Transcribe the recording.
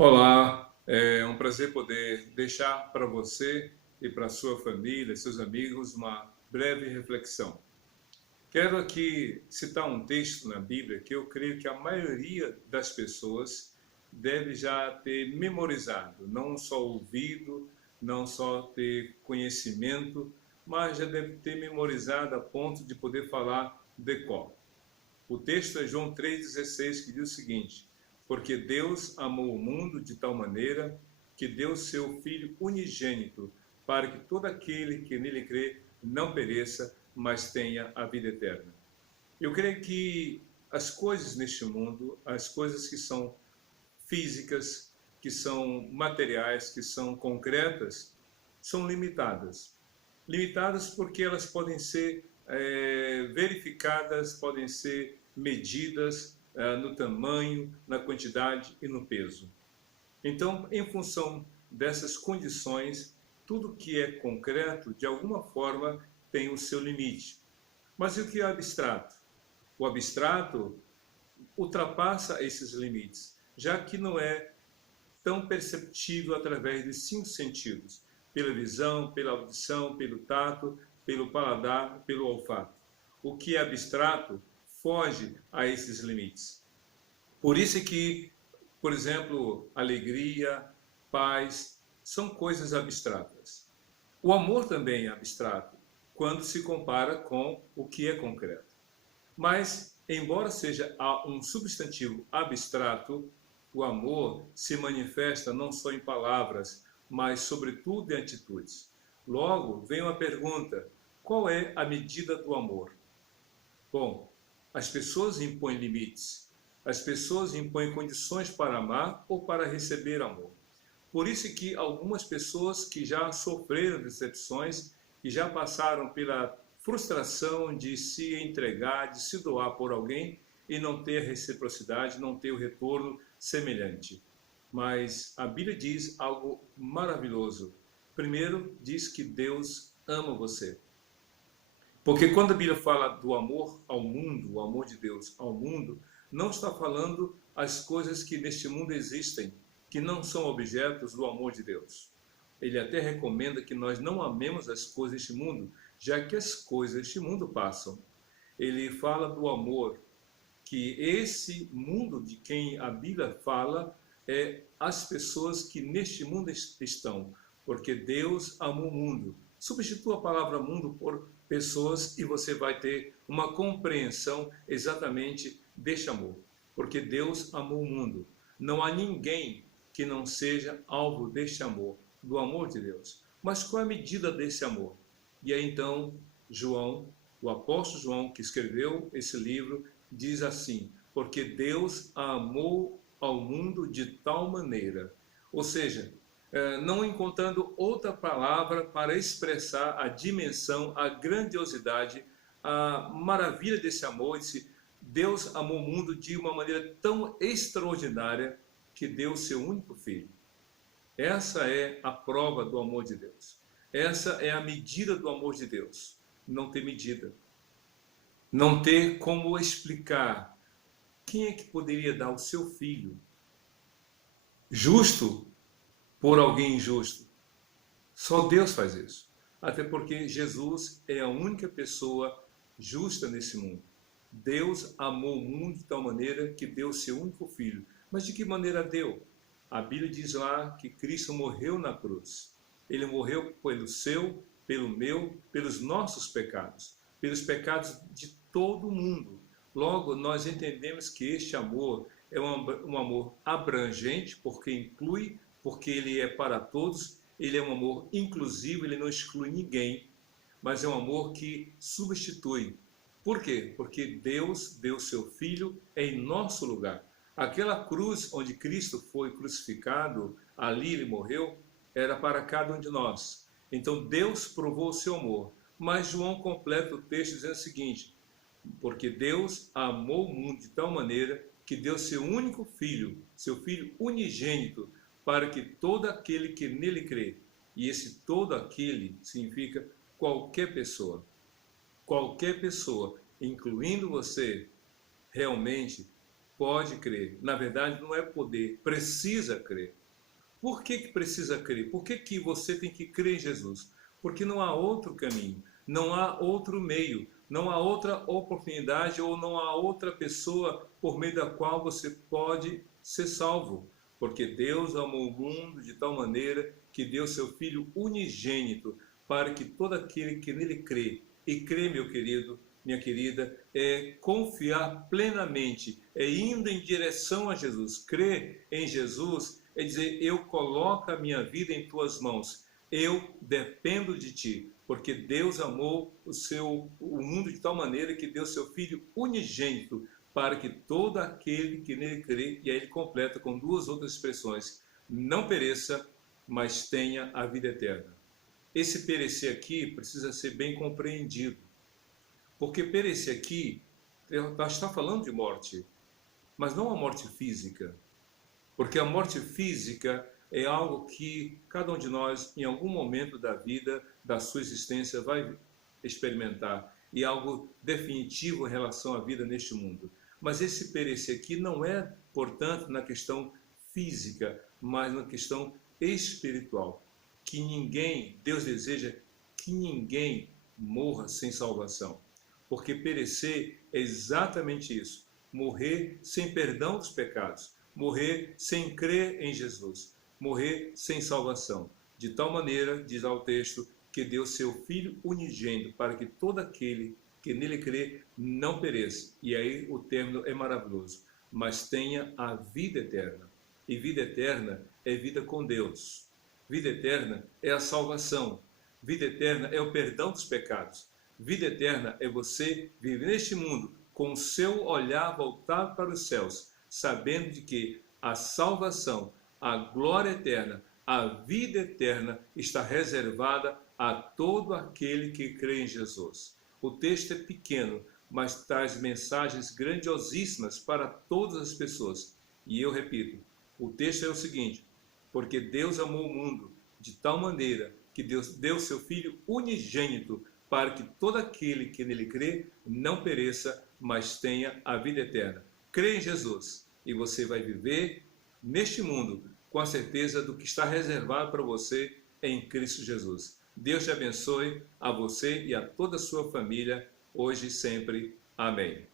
Olá, é um prazer poder deixar para você e para sua família, seus amigos, uma breve reflexão. Quero aqui citar um texto na Bíblia que eu creio que a maioria das pessoas deve já ter memorizado, não só ouvido, não só ter conhecimento, mas já deve ter memorizado a ponto de poder falar de cor. O texto é João 3,16, que diz o seguinte: porque Deus amou o mundo de tal maneira que deu seu Filho unigênito, para que todo aquele que nele crê não pereça, mas tenha a vida eterna. Eu creio que as coisas neste mundo, as coisas que são físicas, que são materiais, que são concretas, são limitadas. Limitadas porque elas podem ser verificadas, podem ser medidas no tamanho, na quantidade e no peso. Então, em função dessas condições, tudo que é concreto, de alguma forma, tem o seu limite. Mas e o que é abstrato? O abstrato ultrapassa esses limites, já que não é tão perceptível através dos cinco sentidos, pela visão, pela audição, pelo tato, pelo paladar, pelo olfato. O que é abstrato foge a esses limites. Por isso que, por exemplo, alegria, paz, são coisas abstratas. O amor também é abstrato, quando se compara com o que é concreto. Mas, embora seja um substantivo abstrato, o amor se manifesta não só em palavras, mas sobretudo em atitudes. Logo, vem uma pergunta: qual é a medida do amor? Bom, as pessoas impõem limites, as pessoas impõem condições para amar ou para receber amor. Por isso que algumas pessoas que já sofreram decepções, que já passaram pela frustração de se entregar, de se doar por alguém e não ter reciprocidade, não ter o retorno semelhante. Mas a Bíblia diz algo maravilhoso. Primeiro, diz que Deus ama você. Porque quando a Bíblia fala do amor ao mundo, o amor de Deus ao mundo, não está falando as coisas que neste mundo existem, que não são objetos do amor de Deus. Ele até recomenda que nós não amemos as coisas deste mundo, já que as coisas deste mundo passam. Ele fala do amor, que esse mundo de quem a Bíblia fala é as pessoas que neste mundo estão, porque Deus amou o mundo. Substitua a palavra mundo por pessoas e você vai ter uma compreensão exatamente deste amor, porque Deus amou o mundo. Não há ninguém que não seja alvo deste amor, do amor de Deus. Mas qual é a medida desse amor? E aí então João, o apóstolo João, que escreveu esse livro, diz assim: porque Deus amou ao mundo de tal maneira. Ou seja, não encontrando outra palavra para expressar a dimensão, a grandiosidade, a maravilha desse amor. Deus amou o mundo de uma maneira tão extraordinária que deu o seu único filho. Essa é a prova do amor de Deus. Essa é a medida do amor de Deus. Não ter medida. Não ter como explicar. Quem é que poderia dar o seu filho justo por alguém injusto? Só Deus faz isso. Até porque Jesus é a única pessoa justa nesse mundo. Deus amou o mundo de tal maneira que deu seu único filho. Mas de que maneira deu? A Bíblia diz lá que Cristo morreu na cruz. Ele morreu pelo seu, pelo meu, pelos nossos pecados, pelos pecados de todo mundo. Logo, nós entendemos que este amor é um amor abrangente, porque inclui, porque ele é para todos, ele é um amor inclusivo, ele não exclui ninguém, mas é um amor que substitui. Por quê? Porque Deus deu seu Filho em nosso lugar. Aquela cruz onde Cristo foi crucificado, ali ele morreu, era para cada um de nós. Então Deus provou o seu amor. Mas João completa o texto dizendo o seguinte: porque Deus amou o mundo de tal maneira que deu seu único filho, seu filho unigênito, para que todo aquele que nele crê, e esse todo aquele significa qualquer pessoa, incluindo você, realmente pode crer. Na verdade, não é poder, precisa crer. Por que precisa crer? Por que você tem que crer em Jesus? Porque não há outro caminho, não há outro meio, não há outra oportunidade ou não há outra pessoa por meio da qual você pode ser salvo. Porque Deus amou o mundo de tal maneira que deu seu Filho unigênito para que todo aquele que nele crê, e crê, meu querido, minha querida, é confiar plenamente, é indo em direção a Jesus. Crer em Jesus é dizer, eu coloco a minha vida em tuas mãos, eu dependo de ti, porque Deus amou o mundo de tal maneira que deu seu Filho unigênito para que todo aquele que nele crê, e aí ele completa com duas outras expressões, não pereça, mas tenha a vida eterna. Esse perecer aqui precisa ser bem compreendido, porque perecer aqui está falando de morte, mas não a morte física, porque a morte física é algo que cada um de nós, em algum momento da vida, da sua existência, vai experimentar, e algo definitivo em relação à vida neste mundo. Mas esse perecer aqui não é, portanto, na questão física, mas na questão espiritual. Que ninguém, Deus deseja que ninguém morra sem salvação. Porque perecer é exatamente isso, morrer sem perdão dos pecados, morrer sem crer em Jesus, morrer sem salvação. De tal maneira, diz lá o texto, que deu seu Filho unigênito para que todo aquele que nele crê não pereça. E aí o término é maravilhoso, mas tenha a vida eterna. E vida eterna é vida com Deus. Vida eterna é a salvação. Vida eterna é o perdão dos pecados. Vida eterna é você viver neste mundo com o seu olhar voltado para os céus, sabendo de que a salvação, a glória eterna, a vida eterna está reservada a todo aquele que crê em Jesus. O texto é pequeno, mas traz mensagens grandiosíssimas para todas as pessoas. E eu repito, o texto é o seguinte, porque Deus amou o mundo de tal maneira que Deus deu seu Filho unigênito para que todo aquele que nele crê não pereça, mas tenha a vida eterna. Crê em Jesus e você vai viver neste mundo com a certeza do que está reservado para você em Cristo Jesus. Deus te abençoe, a você e a toda a sua família, hoje e sempre. Amém.